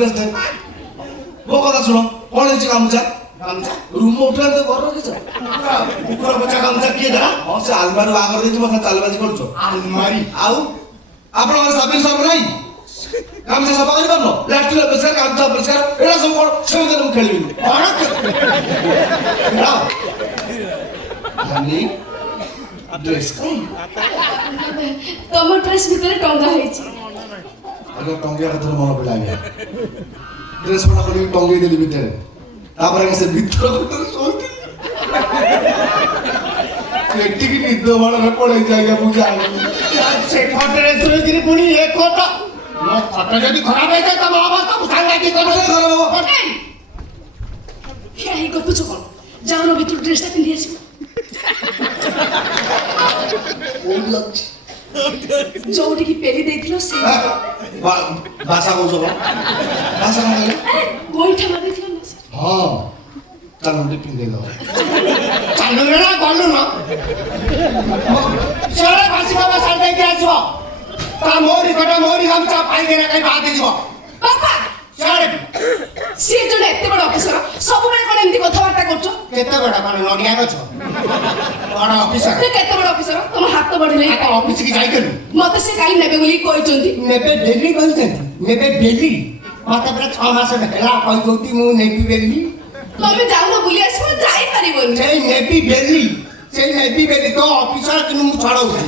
Dress ଥାଏ ମୋ କଥା ଶୁଣ କଣ ହେଇଛି ଗାମୁଛା ଗାମୁଛା ରୁମ ଉଠିଲା ତ ଘର ରଖିଛ କୁକୁର ପଚା ଗାମୁଛା କିଏ ଦେଲା ହଁ ସେ ଆଲମାରି ବାହାଘର ଦେଇଛି ମୋତେ ଚାଲବାଜି କରୁଛ ଆଲମାରି ଆଉ ଆପଣଙ୍କର ସାବିର ସବୁ ନାହିଁ ଗାମୁଛା ସଫା କରିପାରୁନ ଲାଟ୍ରିନ୍ ପରିଷ୍କାର ଗାମୁଛା ପରିଷ୍କାର ଏଇଟା ସବୁ କଣ ସେମିତି ମୁଁ ଖେଳିବିନି କଣ ଡ୍ରେସ୍ କାଇଁ ତମ ଡ୍ରେସ୍ ଭିତରେ ଟଙ୍ଗା ହେଇଛି ଆଗ ଟଙ୍ଗିଆ କଥା ମନେ ପଡ଼ିଲା ଆଜ୍ଞା ଡ୍ରେସ୍ ପଟା କରିକି ଟଙ୍ଗେଇ ଦେଲି ଭିତରେ ତାପରେ ସେ ଭିତର ଭିତରେ ଶୋଇଥିଲି ଏଠିକି ନିଦ ମାଡ଼ରେ ପଳେଇଛି ଆଜ୍ଞା ମୁଁ ଜାଣିନି ସେ ଖଟରେ ଶୋଇକିରି ପୁଣି ଏ ଖଟ ମୋ ଖଟ ଯଦି ଖରାପ ହେଇଥାଏ ତମ ଅବସ୍ଥା ମୁଁ ସାଂଘାତିକ ଖରାପ ହବ ଠିଆ ହେଇ ଗପୁଛ କଣ ଯାଉନ ଭିତରୁ ଡ୍ରେସ୍ଟା ପିନ୍ଧି ଆସିବ କୋଉଠି ଲାଗୁଛି ଯୋଉଠିକି ପେଲି ଦେଇଥିଲ ସେ ଭାଷା କହୁଛ କଣ ଭାଷା କଣ କହିଲ ଗୋଇଠା ମାରିଥିଲ ନା ସେ ହଁ ଚାଲ ଟିକେ ପିନ୍ଧେଇ ଦବ ଚାଲୁନ ନା ଗଲୁନ ସିଆଡ଼େ ଭାସି ବାବା ସାଇଡ୍ ଦେଇକି ଆସିବ ତା ମୋରି ଖଟ ମୋରି ଗାମୁଛା ପାଇକିନା କାଇଁ ବାଦ ହେଇଯିବ ବାପା ସିଆଡ଼େ ସିଏ ଜଣେ ଏତେ ବଡ଼ ଅଫିସର ସବୁବେଳେ କଣ ଏମିତି କଥାବାର୍ତ୍ତା କରୁଛ କେତେ ବଡ଼ କଣ ନଡ଼ିଆ ଗଛ ବଡ଼ ଅଫିସର ସେ କେତେ ବଡ଼ ଅଫିସର ତମ ହାତ ବଢିଲେ ଅଫିସକି ଯାଇଥିଲୁ ମତେ ସେ କାଲି ନେବେ ବୋଲି କହିଛନ୍ତି ନେବେ ବେଲି କହିଛନ୍ତି ନେବେ ବେଲି ମତେ ପୁରା 6 ମାସ ହେଲା କହିଛନ୍ତି ମୁଁ ନେବି ବେଲି ତମେ ଯାଉନ ବୁଲି ଆସିବ ଯାଇପାରିବନି ସେଇ ନେବି ବେଲି ତ ଅଫିସର କିନ୍ତୁ ମୁଁ ଛଡ଼ଉଛି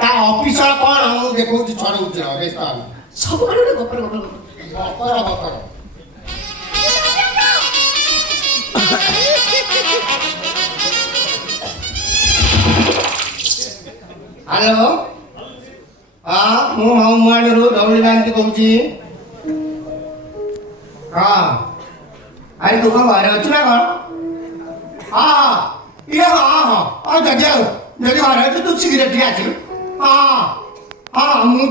ତା ଅଫିସର କଣ ମୁଁ ଦେଖଉଛି ଛଡ଼ଉଛି ବ୍ୟସ୍ତ ସବୁବେଳେ ଗୋଟେ ଗପର ଗପର ହ୍ୟାଲୋ ହଁ ମୁଁ ମାଉମାଣିରୁ ଧଉଳି ବାନ୍ତି କହୁଛି ହଁ ଆରେ ତୁ କ'ଣ ଘରେ ଅଛୁ ନା କ'ଣ ହଁ ଇଏ ହଁ ଯଦି ଘରେ ଅଛୁ ତୁ ଶୀଘ୍ର ଟିକେ ଆସିବୁ ହଁ ମୁଁ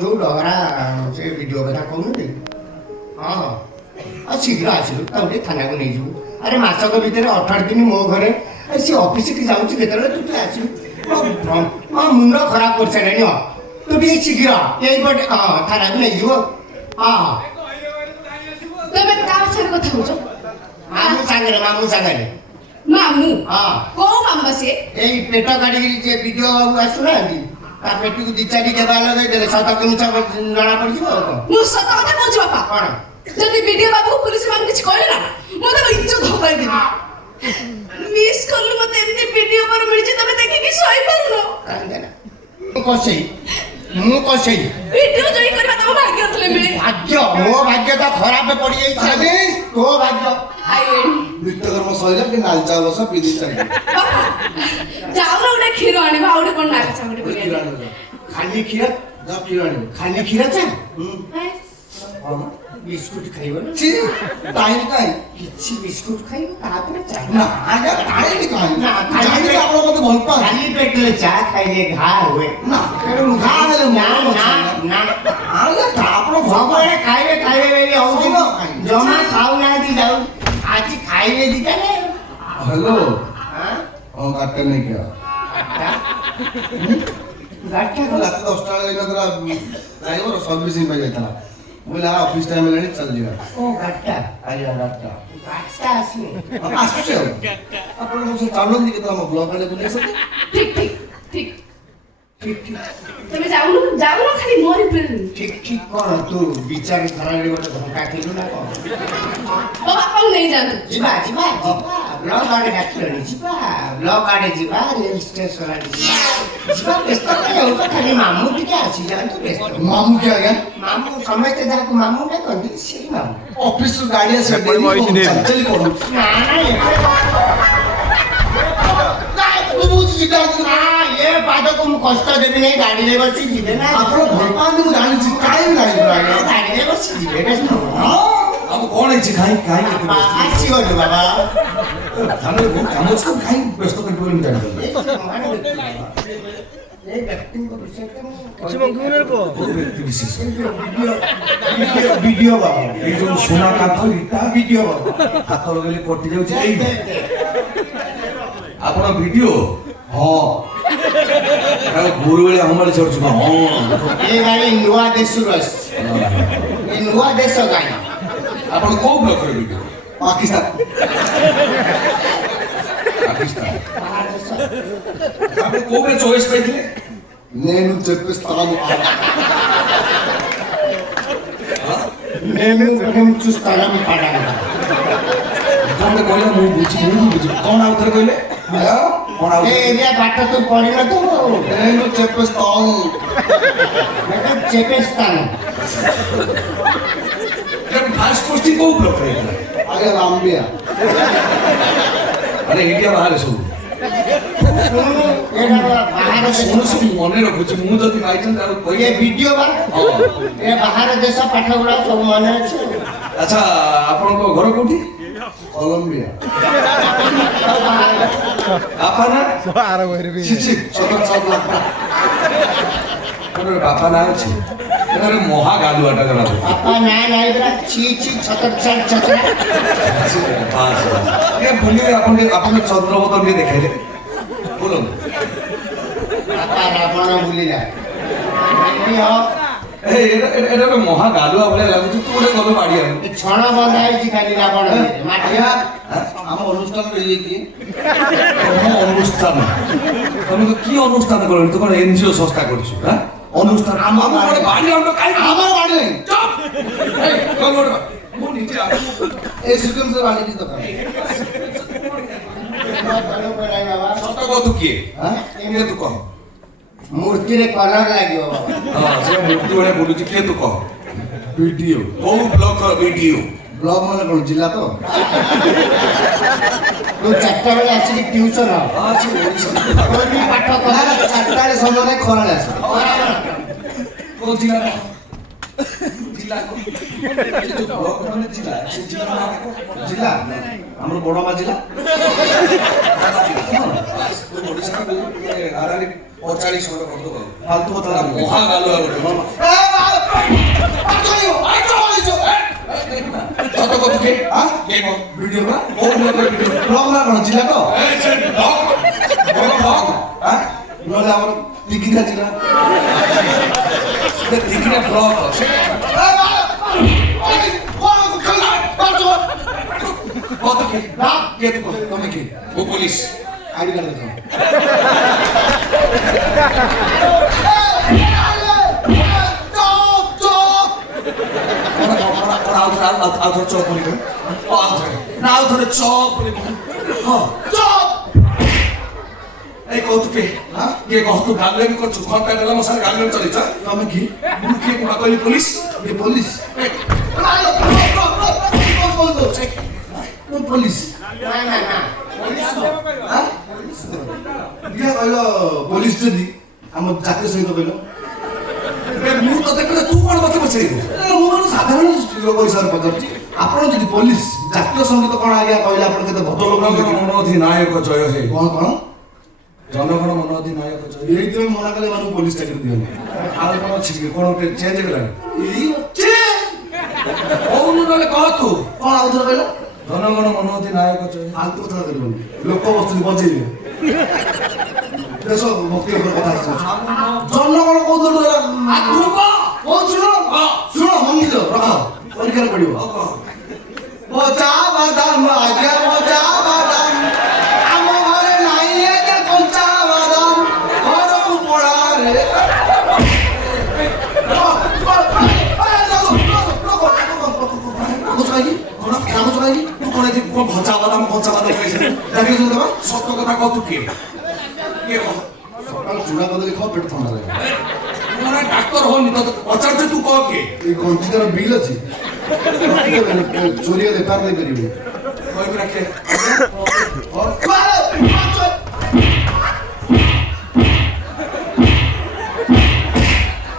ଯେଉଁ ଡଗରା ସେ ଭିଡ଼ିଓ କଥା କହୁନଥିଲି ହଁ ଶୀଘ୍ର ଆସିବୁ ତାକୁ ଟିକେ ଥାନାକୁ ନେଇଯିବୁ ଆରେ ମାସକ ଭିତରେ 18 ଦିନ ମୋ ଘରେ ସେ ଅଫିସକି ଯାଉଛି କେତେବେଳେ ତୁ ଟିକେ ଆସିବୁ ମୁଣ୍ଡ ଖରାପ କରିସାରିଲାଣି ତୁ ଟିକେ ଶୀଘ୍ର ଏଇପଟେ ଥାନାକୁ ନେଇଯିବୁ ତମେ କାହା ସାଙ୍ଗରେ କଥା ହଉଛ ମାମୁଁ ସାଙ୍ଗରେ ମାମୁଁ ହଁ କୋଉ ମାମା ସିଏ ଏଇ ପେଟ କାଟିକିରି ସେ ଭିଡ଼ିଓ ବାବୁ ଆସୁନାହାନ୍ତି ତା ପେଟକୁ 2-4 କେବା ଲଗେଇଦେଲେ ସତ ମିଛ ଜଣା ପଡ଼ିଯିବ ଆଉ ମୁଁ ସତ କଥା କହୁଛି ବାପା କ'ଣ ଯଦି ବିଡ଼ିଓ ବାବୁ ପୁଲିସ ମାନେ କିଛି କହିଲେ ନା ମୁଁ ତମ ଇଜ୍ଜତ ହକାରି ଦେବି ମିସ୍ କଲୁ ମତେ ଏମିତି ଭିଡ଼ିଓ પર ମିଳିଛି ତମେ ଦେଖିକି ଶୋଇପାରୁନ କାହିଁକି ନା ମୁଁ କଷେଇ ଭିଡ଼ିଓ ଜୟ କରିବା ତମ ଭାଗ୍ୟ ଥିଲେ ମିଳେ ଭାଗ୍ୟ ମୋ ଭାଗ୍ୟ ତ ଖରାପ ପଡ଼ିଯାଇଛି ତୋ ଭାଗ୍ୟ ନିତ୍ୟକର୍ମ ସରିଲା କି ନାଲି ଚା ବସ ପିଇ ଚାଲି ଯାଉନ ଗୋଟେ କ୍ଷୀର ଆଣିବା ଆଉ ଗୋଟେ କ'ଣ ନାଲି ଚା ଗୋଟେ ଖାଲି କ୍ଷୀର ଯା କ୍ଷୀର ଆଣିବ ଖାଲି କ୍ଷୀର ଚା ବିସ୍କୁଟ ଖାଇବ ଟାଇମ୍ କାହିଁ କିଛି ବିସ୍କୁଟ ଖାଇବ ତାପରେ ଚା ନା ଆଜ୍ଞା ଟାଇମ୍ କାହିଁ ଜାଣିକି ଆପଣ ମୋତେ ଭଲ ପାଆନ୍ତି ଖାଲି ପେଟରେ ଚା ଖାଇଲେ ଘା ହୁଏ ନା ଘା ହେଲେ ଆପଣ ସବୁବେଳେ ଖାଇବେ ବୋଲି ହଉଛି ଜମା ଖାଉନାହାନ୍ତି ଯାଉ ଆଜି ଖାଇବେ ଦିଟା ହ୍ୟାଲୋ ହଁ ଗାଡ଼ିଟା ନେଇକି ରାତି 10ଟା ବେଳେ ଡ୍ରାଇଭର ସର୍ଭିସିଂ ପାଇଁ ଯାଇଥିଲା ମୁଁ ଅଫିସ ଟାଇମ୍ ହେଲାଣି ଚାଲିଯିବା ଗାଡ଼ିଟା ଗାଡ଼ିଟା ଆସିବେ ଆସୁଛି ଆଉ ଆପଣ ସେ ଚାଲୁଛନ୍ତି କେତେ ଆମ ବ୍ଲକ୍ ଆଡ଼େ ବୁଲି ଆସନ୍ତି ଠିକ୍ ତମେ ଯାଉନ ଖାଲି ମୋରି ଉପରେ ଠିକ୍ କ'ଣ ତୁ ବିଚାର ଧାରାରେ ଗୋଟେ ଧଙ୍କା ଥିଲୁ ନା କ'ଣ ବାପାଙ୍କୁ ନେଇଯାଆନ୍ତୁ ଯିବା ବ୍ଲକ୍ ଆଡ଼େ ଡାକିଲଣି ବ୍ଲକ୍ ଆଡ଼େ ଯିବା ରେଳ ଷ୍ଟେସନ ଆଡ଼େ ଯିବା ବ୍ୟସ୍ତ କାହିଁ ହେଉଛ ଖାଲି ମାମୁଁ ଟିକେ ଆସିଯାଆନ୍ତୁ ବ୍ୟସ୍ତ ମାମୁଁ କି ଆଜ୍ଞା ମାମୁଁ ସମସ୍ତେ ଯାହାକୁ ମାମୁଁ ଡାକନ୍ତି ସେଇ ମାମୁଁ ଅଫିସରୁ ଗାଡ଼ି ଆସିବା ଚାଲି ପଡ଼ୁଛି ଏ ପାଦକୁ ମୁଁ କଷ୍ଟ ଦେବି ନାହିଁ ଗାଡ଼ିରେ ବସି ଯିବେ ନା ଆପଣ ଭଲ ପାଆନ୍ତି ମୁଁ ଜାଣିଛି କାହିଁକି ଗାଡ଼ିରେ ବସି ଯିବେ ଆଉ କ'ଣ ହେଇଛି କାହିଁକି ଆସିଗଲୁ ବାବା କାମ ଅଛି କାହିଁକି ବ୍ୟସ୍ତ କରିପାରିବି ମୁଁ ଜାଣିପାରିଲି ଭିଡ଼ିଓ ବାବା ଏଇ ଯୋଉ ସୁନା କାଠ ଇଟା ଭିଡ଼ିଓ ବାବା ହାତ ଲଗେଇଲେ କଟି ଯାଉଛି ଆପଣ ଭିଡ଼ିଓ ହଁ ଗୁରୁ ବେଳେ ହମାଳି ଛାଡ଼ୁଛୁ ଏ ଗାଡ଼ି ନୂଆ ଦେଶରୁ ଆସିଛି ଏ ନୂଆ ଦେଶ କାହିଁ ଆପଣ କୋଉ ବ୍ଲକରେ ଭିଡ଼ିଓ? ପାକିସ୍ତାନ ପାକିସ୍ତାନ। ଆପଣ କୋଉଟା ଚଏସ୍ ପାଇଥିଲେ? నేను చెప్పిస్తాను నేను కొంచెం స్థలం పడాలి ତମେ କହିଲେ ମୁଁ ବୁଝି କଣ ଆଉ ଥରେ କହିଲେ? କଣ ଆଉ ଏ ଏରିଆ ପାଠ ତୁ ପଢିନ ତୁ నేను చెప్పిస్తాను চেপেস্তান ଫାଷ୍ଟ ପୋଷ୍ଟିଂ କୋଉ ବ୍ଲକରେ ହେଇଥିଲା? ଆଜ୍ଞା ରାମ୍ବିଆ ଆରେ ଇଣ୍ଡିଆ ବାହାରେ ସବୁ এটা বাহার ଶୁଣୁ দেশ ସବୁ ମନେ ରଖୁଛି ମୁଁ ଯଦି ବାଇଚାନ୍ସ ଆଉ ये କହିଲେ ভিডিও ବା ଏ ବାହାର ଦେଶ ପାଠ ଗୁଡା ସବୁ ମନେ ଅଛି ଆଚ୍ଛା ଆପଣଙ୍କ ଘର କୋଉଠି? କଲମ୍ବିଆ ବାପା ନା? ଛିଛି ସତର ସାତ ଲାଖ ମୋର ବାପା ନାଁ ଅଛି ଏଠାରେ ମହା ଗାଲୁଆଟା ଜଣା ପଡୁଛି। ବାପା ନା ନାଇଁ ପୁରା ଛି ଛି ଛତର ଛତର ଛତର ଟିକେ ବୁଲିବେ ଆପଣ ଚନ୍ଦ୍ରବତ ଟିକେ ଦେଖେଇଲେ ବୋଲନ୍ତୁ। ବାପା ରାବଣ ବୁଲିଲା ଭିଡ଼ିଓ ଏଟା ଗୋଟେ ମହା ଗାଲୁଆ ଭଳିଆ ଲାଗୁଛି ତୁ ଗୋଟେ ଗଲୁ ବାଡି ଆଣୁ ଏ ଛଣ ବନ୍ଧା ହେଇଛି ଖାଲି ରାବଣ ମାଠିଆ ଆମ ଅନୁଷ୍ଠାନରେ ଇଏ କିଏ ତମ ଅନୁଷ୍ଠାନ ତମେ ତ କି ଅନୁଷ୍ଠାନ କଲଣି ତୁ କଣ ଏନଜିଓ ସଂସ୍ଥା କରୁଛୁ ଅନୁଷ୍ଠାନ ଆମ ଗୋଟେ ବାଡି ଆଣୁ କାହିଁକି আমার বাড়ি নেই ଚୁପ୍! ଏଇ, ଗଲୁ ଗୋଟେ ବାଡି। ମୁଁ ନିଜେ ଆଣୁ। এই সিকুয়েন্সের বাড়ি কিছু দরকার ବାବା ସତ କହ ତୁ କିଏ? হ্যাঁ କିଏ ତୁ କହ? ମୂର୍ତ୍ତିରେ କଲର ଲାଗିବ ବାବା ହଁ ସେ ମୂର୍ତ୍ତି ଭଳିଆ ବୁଲୁଛି କିଏ ତୁ କହ? ভিডিও କୋଉ ବ୍ଲକର ବିଡିଓ? ব্লগ মানে কোন জেলা তো ତୁ ଚାରିଟା ବେଳେ ଆସିକି ଟ୍ୟୁସନ ପାଠ କର চারটার সময় খরালে আসে କୋଉ ଜିଲ୍ଲା କହ? ଜିଲ୍ଲା କହ। ସେ ଯୋଉ ବ୍ଲକ ମାନେ ଜିଲ୍ଲା ସେ ଜିଲ୍ଲା ନାଁ କହ। জেলা আমার বড়মা জেলা ଓଡ଼ିଶାର ଆରାରେ 45 ଖଣ୍ଡ କରିଦେବ ଆଉ। ফালতু কথা ତାର লাগবে ମହା ଗାଲୁଆ ଗୋଟେ ସତ କହ ତୁ କିଏ? କିଏ କହ? ভিডিও না କୋଉ ବ୍ଲକର ବିଡିଓ? ব্লগ না কোন জেলা তো এই ସେ ବ୍ଲକ କୋଉ ବ୍ଲକ? হ্যাঁ নলে আমার টিকিটা জেলা ସେ ତିକିଟା ବ୍ଲକ ଅଛି। କହ ତୁ କିଏ? କିଏ ତୁ କହ? তুমি কি ମୁଁ ପୋଲିସ। আইডি কার্ড দেখো ଆଉ ଥରେ ଚପ୍ ବୋଲି କହ। ଆଉ ଥରେ ନା ଆଉ ଥରେ ଚପ୍ ବୋଲି କହ। ହଁ ଚପ୍। এই কহ তু কে? কে কহ তু গালুয়ামি করছু? ঘন্টা দেলা ମୋ ସାଙ୍ଗେ ଗାଲୁଆমি ଚଲେଇଛ? তুমি কি ମୁଁ କିଏ କୁଣା କହିଲି ପୋଲିସ? এ পুলিশ কোন পুলিশ ନା ନା ନା হ্যাঁ দিয়া কইলো পুলিশ যদি আমার জাতীয় সহিত কইলো ଏ ମୁଁ ତତେ କହିଲେ ତୁ କ'ଣ ମତେ ପଚାରିବୁ? ମୁଁ ଗୋଟେ ସାଧାରଣ ଲୋକ ହିସାବରେ ପଚାରୁଛି ଆପଣ ଯଦି ପୋଲିସ ଜାତୀୟ ସଙ୍ଗୀତ କଣ ଆଜ୍ଞା କହିଲେ ଆପଣ କେତେ ଭଦ୍ର ଲୋକ ଜନଗଣ ମନ ଅଧିନାୟକ ଜୟ ହେ। କଣ କଣ ଜନଗଣ ମନ ଅଧିନାୟକ ଜୟ ହେ। ଏଇଥିପାଇଁ ମନା କଲେ ଏମାନଙ୍କୁ ପୋଲିସ ଚାକିରି ଦିଅନ୍ତି ଆଉ କ'ଣ ଅଛି କି? କ'ଣ ଗୋଟେ ଚେଞ୍ଜ ହେଇଗଲାଣି? ଏଇ ଅଛି କହୁନୁ ନହେଲେ କହ ତୁ। କଣ ଆଉ ଥରେ କହିଲ ଜନଗଣ ମନ ଅଧିନାୟକ ଜୟ ହେ। ফালতু কথা କରିବନି ଲୋକ ବସୁଛନ୍ତି ବଜେଇବେ ଦେଶ ଭକ୍ତି ଉପରେ କଥା ଆସୁଛି ଜନଗଣ କହୁଥିଲୁ ଆଉ ତୁ କହ। କହୁଛୁ ଶୁଣ ମନ୍ଦିର ରଖ ପରୀକ୍ଷାରେ ପଡିବ ଆଉ କହ। ବଜା ବାଦାମ ଆଜ୍ଞା ବଜା ବାଦାମ ଆମ ଘରେ ନାହିଁ ଆଜ୍ଞା କଞ୍ଚା ବାଦାମ ଘରକୁ ପଳାରେ ତୁ କ'ଣ ଏଠି କ'ଣ ଭଜା ବାଦାମ କଞ୍ଚା ବାଦାମ ଖାଇଛୁ? ସତ କଥା କହ ତୁ କିଏ? କିଏ କହ? ସକାଳୁ ଚୁଡ଼ା କଦଳୀ ଖାଅ ପେଟ ଥଣ୍ଡା ଲାଗେ ତୁ ମାନେ ଡାକ୍ତର ହଉନି ତ ପଚାରୁଛୁ ତୁ କହ କିଏ? ଏଇ ଗଞ୍ଜିଟାର ବିଲ୍ ଅଛି ଚୋରି ହେଲେ ବେପାର ଦେଇପାରିବେ କହିବୁ ନା କିଏ?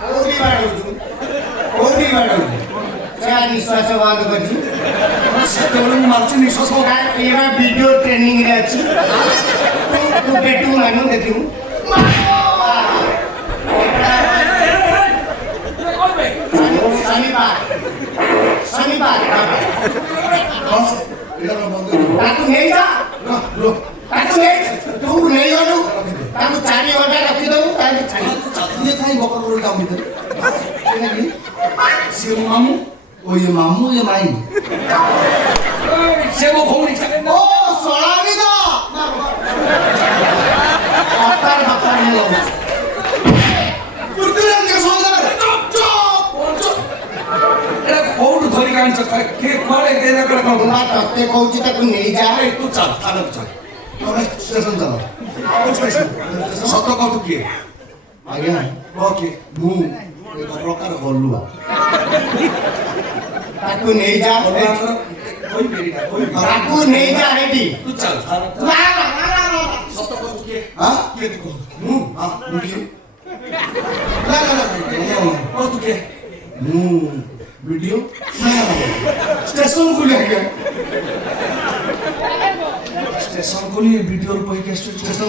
କୋଉଠି ବାଡ଼ଉଛୁ କୋଉଠି ବାଡ଼ଉଛୁ ସେ ନିଶ୍ୱାସ ବନ୍ଦ କରିଛୁ ସେତେବେଳେ ମୁଁ ମାରୁଛି ନିଶ୍ୱାସ ବନ୍ଦ। ଏବେ ଭିଡ଼ିଓ ଟ୍ରେନିଂରେ ଅଛି ତୁ ପେଟୁ ମାନୁ ଦେଖିବୁ ଶନିବାର ଶନିବାର ଏଇଟା କଣ ବନ୍ଦ ତାକୁ ନେଇଯା ତାକୁ ନେଇ ତୁ ନେଇଗଲୁ ତାକୁ 4 ଘଣ୍ଟା ରଖିଦବୁ ତାକୁ ଛାଡ଼ି ଚାକିରି ଥାଇ ବକର କରି କାମ ଭିତରେ ସିଏ ମୋ ମାମୁଁ ଓ ଇଏ ମାମୁଁ ଇଏ ମାଇଁ ସେ ମୋ ଭଉଣୀ ଓ ସଳାମି ତ ଅତାର ବାପାର ହେଲ ମୂର୍ତ୍ତି ରାନ୍ଧିକା ସହଜାରେ ଏଟା କୋଉଠୁ ଧରିକି ଆଣିଛ କିଏ କୁଆଡେ ଦେନା କୁଆଡେ କଣ ମା ତତେ କହୁଛି ତାକୁ ନେଇଯା ତୁ ଚାଲ ଥାନାକୁ ଚାଲ ତମେ ଷ୍ଟେସନ ଚାଲ ସତ କହ ତୁ କିଏ ଆଜ୍ଞା କହ କିଏ ମୁଁ ଏକ ପ୍ରକାର ଗଲୁଆ ତାକୁ ନେଇଯା ତାକୁ ନେଇଯା ଏଠି ତୁ ଚାଲ ଥାନାକୁ ନା ନା ନା ନା ସତ କହ ତୁ କିଏ ହଁ କିଏ ତୁ କହ ମୁଁ ମୁଁ କିଏ ନା ନା ନା କହ ତୁ କିଏ ମୁଁ ଭିଡ଼ିଓ ଷ୍ଟେସନ କୁ ଆଜ୍ଞା ଷ୍ଟେସନ କୁ ଭିଡ଼ିଓ କହିକି ଆସିଛୁ ଷ୍ଟେସନ